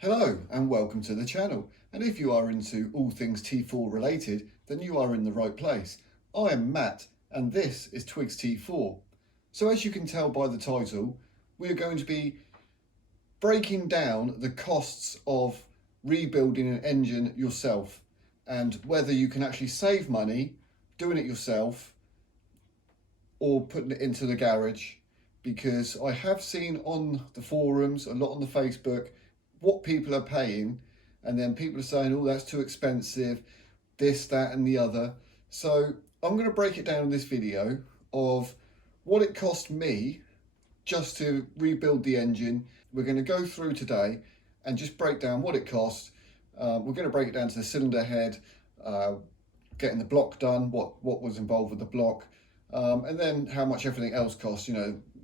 Hello and welcome to the channel, and if you are into all things T4 related, then you are in the right place. I am Matt and this is Twigs T4. So as you can tell by the title, we are going to be breaking down the costs of rebuilding an engine yourself and whether you can actually save money doing it yourself or putting it into the garage, because I have seen on the forums, a lot on the Facebook, what people are paying, and then people are saying, oh, that's too expensive, this, that and the other. So I'm going to break it down in this video of what it cost me just to rebuild the engine. We're going to go through today and just break down what it cost. We're going to break it down to the cylinder head, getting the block done, what was involved with the block, and then how much everything else costs,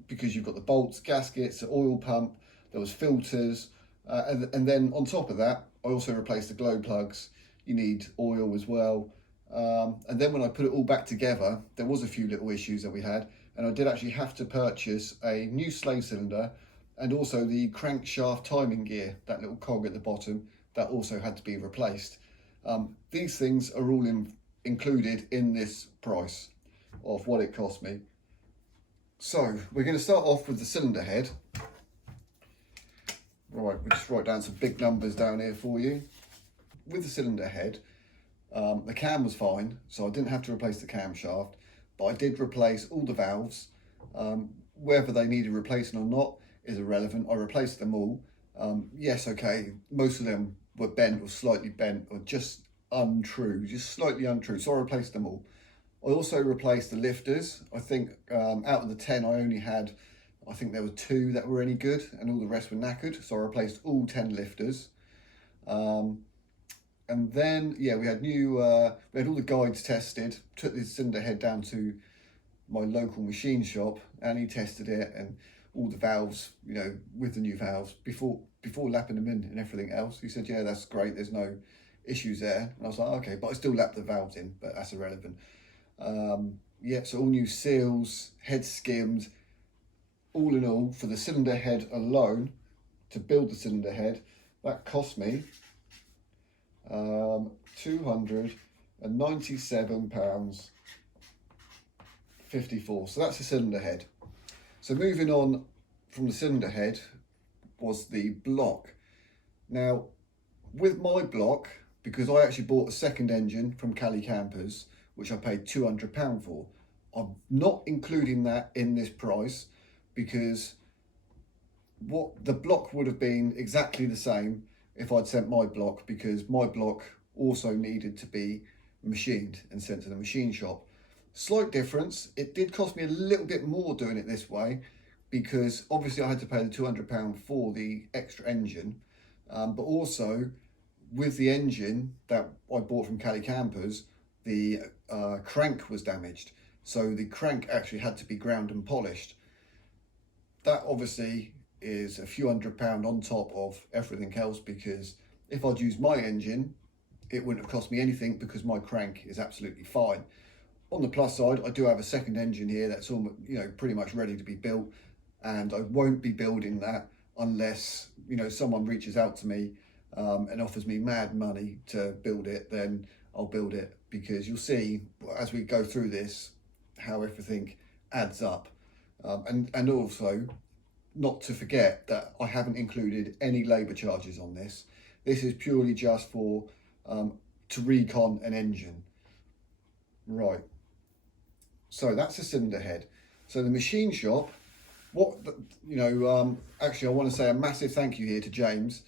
because you've got the bolts, gaskets, the oil pump, there was filters, and then on top of that, I also replaced the glow plugs. You need oil as well. And then when I put it all back together, there was a few little issues that we had, and I did actually have to purchase a new slave cylinder and also the crankshaft timing gear, that little cog at the bottom, that also had to be replaced. These things are all included in this price of what it cost me. So we're going to start off with the cylinder head. Right, we'll just write down some big numbers down here for you. With the cylinder head, the cam was fine, so I didn't have to replace the camshaft, but I did replace all the valves. Whether they needed replacing or not is irrelevant. I replaced them all. Yes, okay, most of them were bent or slightly bent or just untrue, just slightly untrue, so I replaced them all. I also replaced the lifters. I think out of the 10 I only had, I think there were 2 that were any good and all the rest were knackered, so I replaced all 10 lifters. And then, yeah, we had we had all the guides tested, took the cylinder head down to my local machine shop and he tested it and all the valves, with the new valves before lapping them in and everything else. He said, yeah, that's great, there's no issues there. And I was like, okay, but I still lapped the valves in, but that's irrelevant. Yeah, so all new seals, head skimmed. All in all, for the cylinder head alone, to build the cylinder head, that cost me £297.54. So that's the cylinder head. So moving on from the cylinder head was the block. Now, with my block, because I actually bought a second engine from Cali Campers, which I paid £200 for, I'm not including that in this price, because what the block would have been exactly the same if I'd sent my block, because my block also needed to be machined and sent to the machine shop. Slight difference, it did cost me a little bit more doing it this way, because obviously I had to pay the £200 for the extra engine, but also with the engine that I bought from Cali Campers, the crank was damaged, so the crank actually had to be ground and polished. That obviously is a few £100 on top of everything else, because if I'd used my engine, it wouldn't have cost me anything because my crank is absolutely fine. On the plus side, I do have a second engine here that's all, pretty much ready to be built, and I won't be building that unless, someone reaches out to me and offers me mad money to build it. Then I'll build it, because you'll see as we go through this how everything adds up. And also, not to forget that I haven't included any labour charges on this. This is purely just for to recon an engine. Right. So that's the cylinder head. So the machine shop, actually I want to say a massive thank you here to James,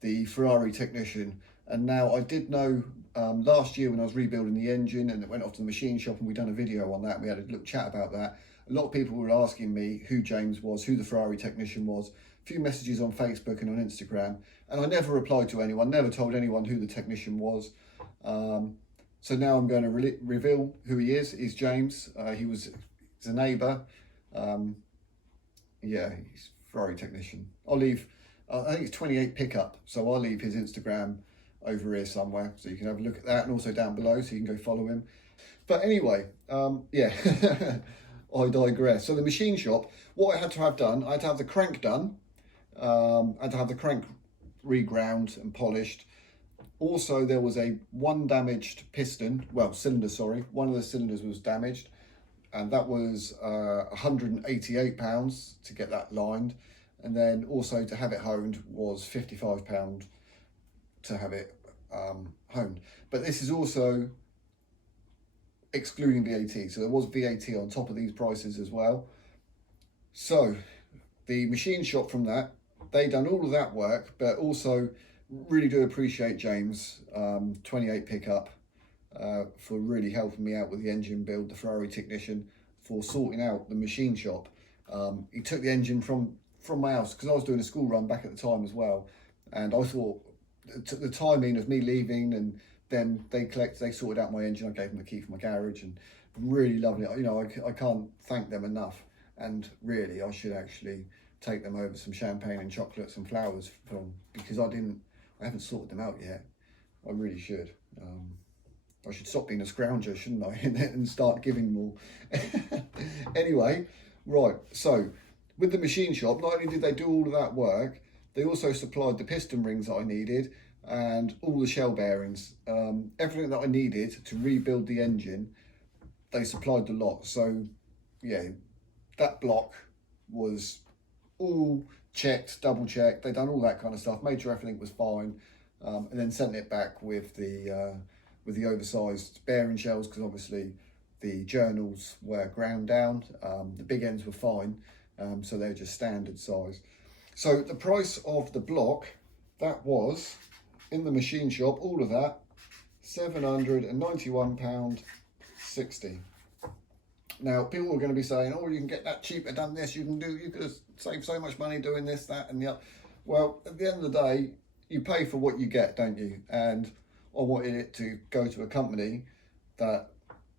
the Ferrari technician. And now I did know last year when I was rebuilding the engine and it went off to the machine shop and we done a video on that, we had a little chat about that. A lot of people were asking me who James was, who the Ferrari technician was. A few messages on Facebook and on Instagram, and I never replied to anyone, never told anyone who the technician was. So now I'm going to reveal who he is. He's James. He's a neighbour. Yeah, he's a Ferrari technician. I'll leave, I think it's 28 pickup, so I'll leave his Instagram over here somewhere, so you can have a look at that, and also down below so you can go follow him. But anyway, yeah, I digress. So the machine shop, what I had to have done, I had to have the crank done. I had to have the crank reground and polished. Also, there was one damaged piston, well, cylinder, sorry. One of the cylinders was damaged, and that was £188 to get that lined. And then also to have it honed was £55 to have it honed. But this is also excluding VAT, so there was VAT on top of these prices as well. So the machine shop from that, they done all of that work, but also really do appreciate James, 28 pickup, for really helping me out with the engine build, the Ferrari technician, for sorting out the machine shop. He took the engine from my house, because I was doing a school run back at the time as well, and I thought the timing of me leaving, and then they sorted out my engine. I gave them the key for my garage, and really lovely. You know, I can't thank them enough, and really I should actually take them over some champagne and chocolates and flowers because I haven't sorted them out yet. I really should. I should stop being a scrounger, shouldn't I, and start giving more. Anyway, right, so with the machine shop, not only did they do all of that work, they also supplied the piston rings that I needed and all the shell bearings. Everything that I needed to rebuild the engine, they supplied the lot. So yeah, that block was all checked, double checked. They done all that kind of stuff, made sure everything was fine, and then sent it back with the oversized bearing shells, because obviously the journals were ground down. The big ends were fine, so they're just standard size. So the price of the block, that was, in the machine shop, all of that, £791.60. Now, people are going to be saying, oh, you can get that cheaper, done this, you could have saved so much money doing this, that, and the other. Well, at the end of the day, you pay for what you get, don't you? And I wanted it to go to a company that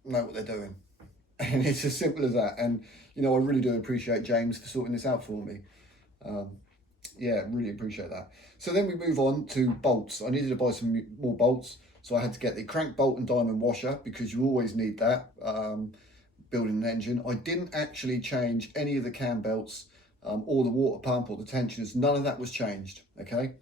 know what they're doing. And it's as simple as that. And, you know, I really do appreciate James for sorting this out for me. Yeah, really appreciate that. So then we move on to bolts. I needed to buy some more bolts, so I had to get the crank bolt and diamond washer, because you always need that building an engine. I didn't actually change any of the cam belts or the water pump or the tensioners. None of that was changed, okay?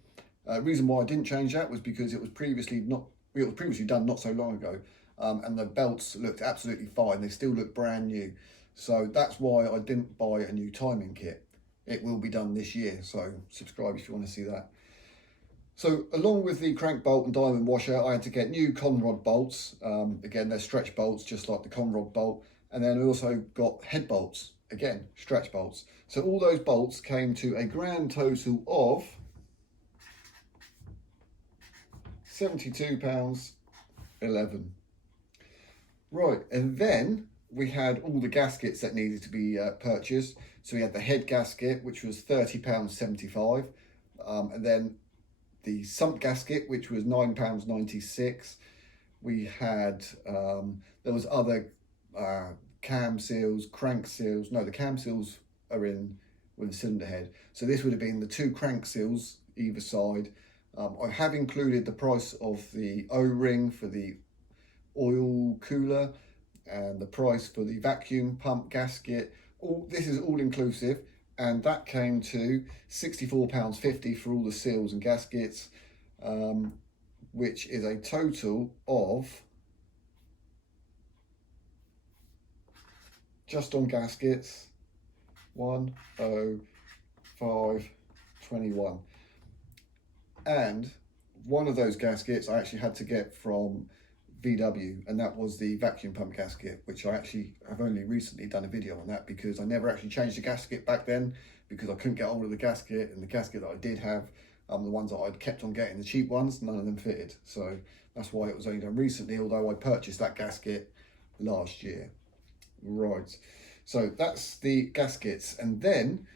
Reason why I didn't change that was because it was previously done not so long ago, and the belts looked absolutely fine. They still look brand new. So that's why I didn't buy a new timing kit. It will be done this year, so subscribe if you want to see that. So along with the crank bolt and diamond washer, I had to get new conrod bolts. Again, they're stretch bolts, just like the conrod bolt. And then I also got head bolts, again, stretch bolts. So all those bolts came to a grand total of £72.11. Right, and then we had all the gaskets that needed to be purchased. So we had the head gasket, which was £30.75, and then the sump gasket, which was £9.96. We had there was other cam seals, crank seals. No, the cam seals are in with the cylinder head. So this would have been the 2 crank seals either side. I have included the price of the O-ring for the oil cooler and the price for the vacuum pump gasket. This is all inclusive, and that came to £64.50 for all the seals and gaskets, which is a total of, just on gaskets, 105.21. And one of those gaskets I actually had to get from VW, and that was the vacuum pump gasket, which I actually have only recently done a video on that, because I never actually changed the gasket back then because I couldn't get hold of the gasket, and the gasket that I did have, the ones that I'd kept on getting, the cheap ones, none of them fitted. So that's why it was only done recently, although I purchased that gasket last year. Right, so that's the gaskets. And then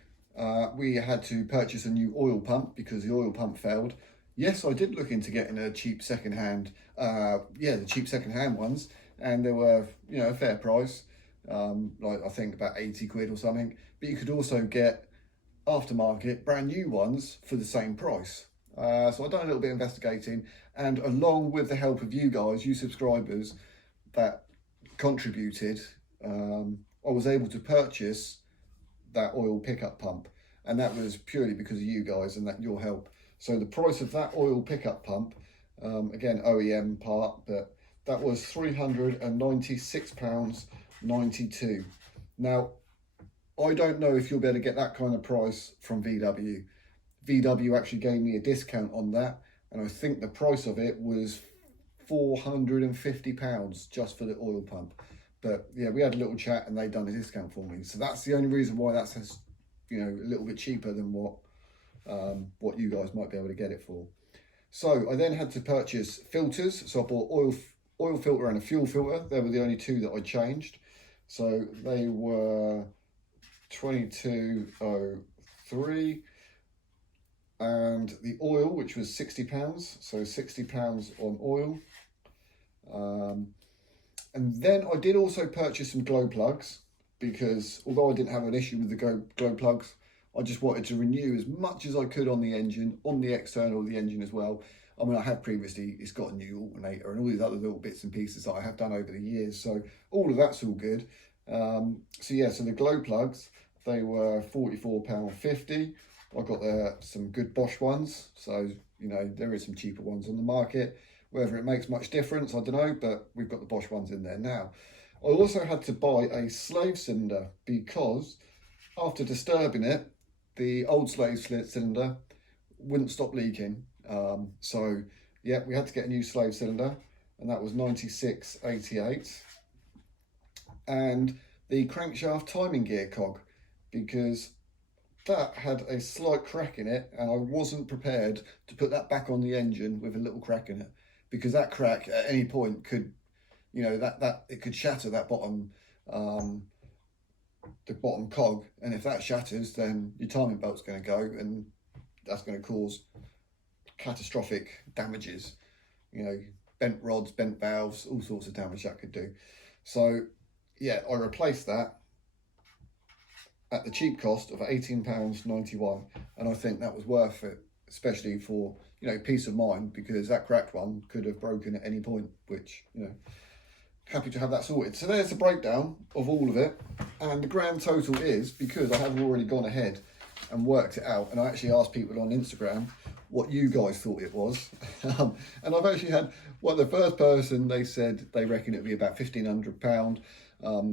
we had to purchase a new oil pump because the oil pump failed. Yes, I did look into getting a cheap second-hand, the cheap second-hand ones, and they were, you know, a fair price, like I think about 80 quid or something. But you could also get aftermarket brand new ones for the same price. So I've done a little bit of investigating, and along with the help of you guys, you subscribers that contributed, I was able to purchase that oil pickup pump, and that was purely because of you guys and that your help. So the price of that oil pickup pump, again OEM part, but that was £396.92. Now, I don't know if you'll be able to get that kind of price from VW. VW actually gave me a discount on that, and I think the price of it was £450 just for the oil pump. But yeah, we had a little chat and they done a discount for me. So that's the only reason why that's, you know, a little bit cheaper than what you guys might be able to get it for. So I then had to purchase filters. So I bought oil filter and a fuel filter. They were the only two that I changed. So they were 22.03, and the oil, which was £60, so £60 on oil. And then I did also purchase some glow plugs, because although I didn't have an issue with the glow plugs, I just wanted to renew as much as I could on the engine, on the external of the engine as well. I mean, I had previously, it's got a new alternator and all these other little bits and pieces that I have done over the years. So all of that's all good. So yeah, so the glow plugs, they were £44.50. I got some good Bosch ones. So, you know, there is some cheaper ones on the market. Whether it makes much difference, I don't know, but we've got the Bosch ones in there now. I also had to buy a slave cylinder, because after disturbing it, the old slave cylinder wouldn't stop leaking. So yeah, we had to get a new slave cylinder, and that was 96.88. And the crankshaft timing gear cog, because that had a slight crack in it, and I wasn't prepared to put that back on the engine with a little crack in it, because that crack at any point could, you know, that it could shatter that bottom the bottom cog, and if that shatters, then your timing belt's going to go, and that's going to cause catastrophic damages. You know, bent rods, bent valves, all sorts of damage that could do. So yeah, I replaced that at the cheap cost of £18.91, and I think that was worth it, especially for, you know, peace of mind, because that cracked one could have broken at any point, which, you know, happy to have that sorted. So there's a breakdown of all of it, and the grand total is, because I have already gone ahead and worked it out, and I actually asked people on Instagram what you guys thought it was, and I've actually had, well, the first person, they said they reckon it'd be about £1,500.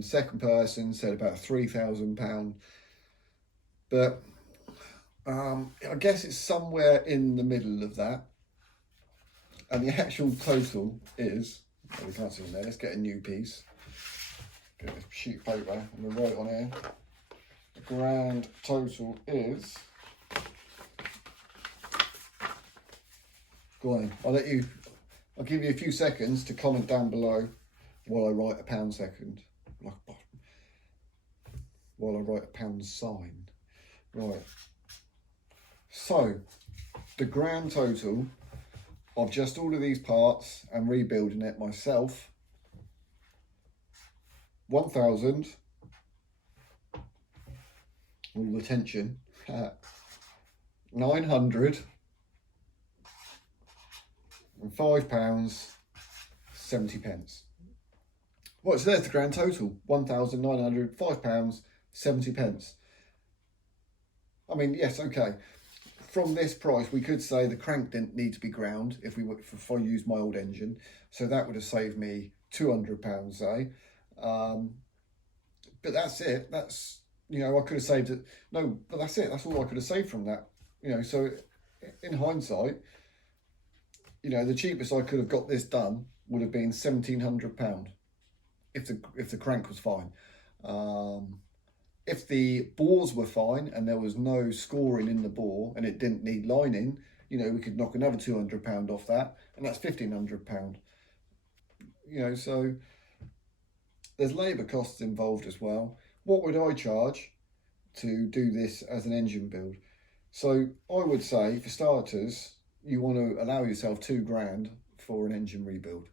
Second person said about £3,000, but I guess it's somewhere in the middle of that, and the actual total is, oh, we can't see in there, let's get a new piece, get a sheet of paper, and we'll write on here. The grand total is, go on, I'll give you a few seconds to comment down below while I write a pound second, while I write a pound sign. Right, so the grand total of just all of these parts and rebuilding it myself, 1,000, all the tension, 905 pounds 70 pence. Right, so there's the grand total, £1,905 70 pence. I mean, yes, okay. From this price, we could say the crank didn't need to be ground if I used my old engine. So that would have saved me £200, say. But that's it. That's, you know, I could have saved it. No, but that's it. That's all I could have saved from that. You know, so in hindsight, you know, the cheapest I could have got this done would have been £1,700 if the crank was fine. If the bores were fine and there was no scoring in the bore and it didn't need lining, you know, we could knock another £200 off that, and that's £1,500. You know, so there's labour costs involved as well. What would I charge to do this as an engine build? So I would say, for starters, you want to allow yourself £2,000 for an engine rebuild.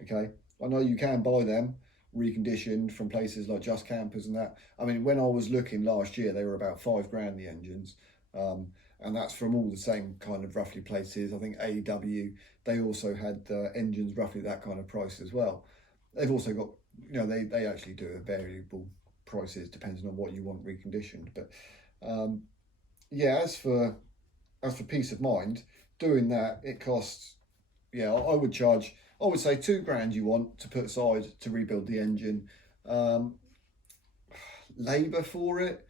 Okay, I know you can buy them reconditioned from places like Just Campers and that. I mean, when I was looking last year, they were about £5,000, the engines, and that's from all the same kind of roughly places. I think AEW, they also had engines roughly that kind of price as well. They've also got, you know, they actually do a variable prices depending on what you want reconditioned. But yeah, as for as for peace of mind, doing that, it costs, yeah, I would charge, I would say £2 you want to put aside to rebuild the engine. Labour for it,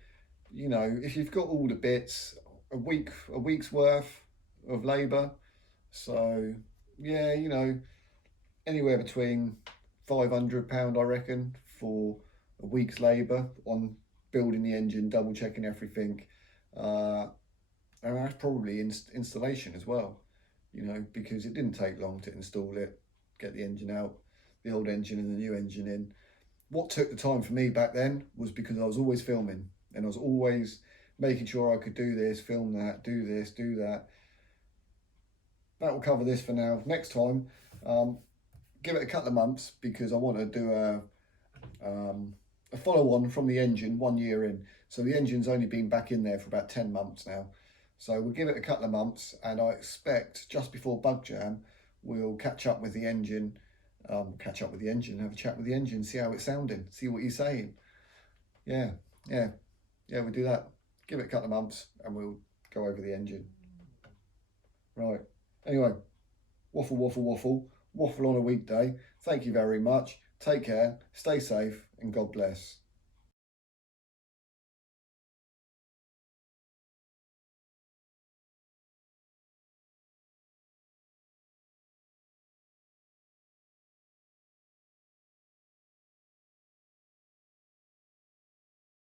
you know, if you've got all the bits, a week's worth of labour. So yeah, you know, anywhere between £500 I reckon for a week's labour on building the engine, double checking everything, and that's probably installation as well, you know, because it didn't take long to install it, get the engine out, the old engine and the new engine in. What took the time for me back then was because I was always filming and I was always making sure I could do this, film that, do this, do that. That will cover this for now. Next time, give it a couple of months because I want to do a follow-on from the engine 1 year in. So the engine's only been back in there for about 10 months now. So we'll give it a couple of months, and I expect just before Bug Jam, we'll catch up with the engine, have a chat with the engine, see how it's sounding, see what you're saying. Yeah, we'll do that. Give it a couple of months and we'll go over the engine. Right, anyway, waffle on a weekday. Thank you very much. Take care, stay safe, and God bless.